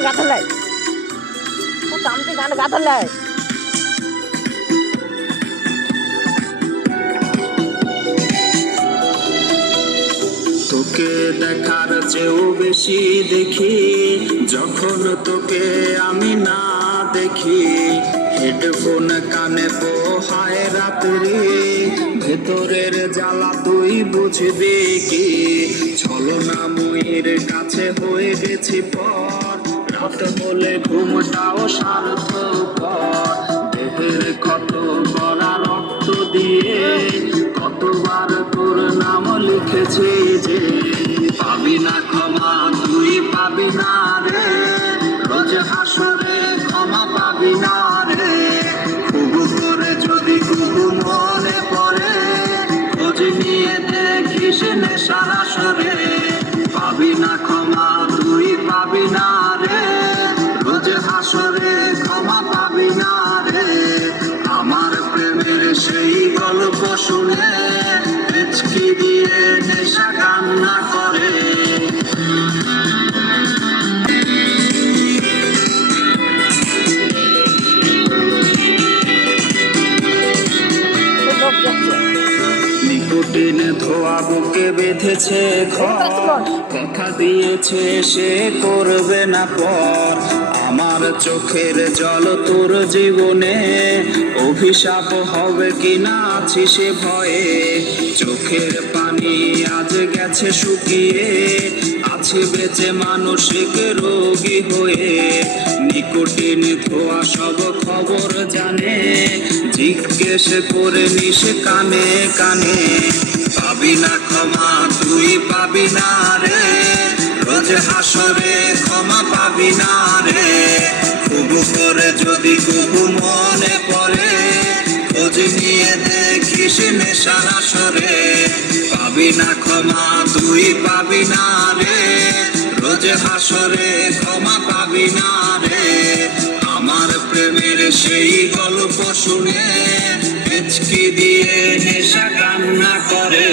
গান গাথালাই ও তামতে গান গাথালাই তোকে দেখার চেয়েও বেশি দেখি যখন তোকে আমি না দেখি। হেডফোন কানে পোহায় রাত্রি, ভেতরের জ্বালা তুই বুঝবি কি? ছলনাময়ীর কাছে হয়ে গেছি পর, রাত হলে ঘুমটাও স্বার্থপর। দেহের কত করা রক্ত দিয়ে কতবার তোর নাম লিখেছি যে, পাবি না ক্ষমা তুই পাবি না রে, রোজ হাসরে ক্ষমা পাবি না রে। খুব করে যদি খুব মনে পড়ে, খোঁজ নিয়ে দেখিস নেশার আসরে। পাবি না ক্ষমা তুই পাবি না রে, রোজ হাসরে ক্ষমা পাবি না রে। আমার প্রেমের সেই গল্প শুনে হিচকি দিয়ে নেশা কান্না করে। নিকোটিন ধোয়া বুকে বেঁধেছে ঘর, কথা দিয়েছে সে করবে না পর। আমার চোখের জল তোর জীবনে অভিশাপ হবে কিনা আছি সে ভয়ে। চোখের পানি আজ গেছে শুকিয়ে, আছে বেঁচে মানসিক রোগী হয়ে। নিকোটিন ধোয়া সব খবর জানে, জিজ্ঞেস করে নিস কানে কানে। পাবি না ক্ষমা তুই পাবি না রে, রোজ হাসরে ক্ষমা পাবি না রে। খুব করে যদি খুব মনে পড়ে, খোঁজ নিয়ে দেখিস নেশার আসরে। পাবি না ক্ষমা তুই পাবি না রে, রোজ হাসরে ক্ষমা পাবি না রে। আমার প্রেমের সেই গল্প শুনে হিচকি দিয়ে নেশা কান্না করে।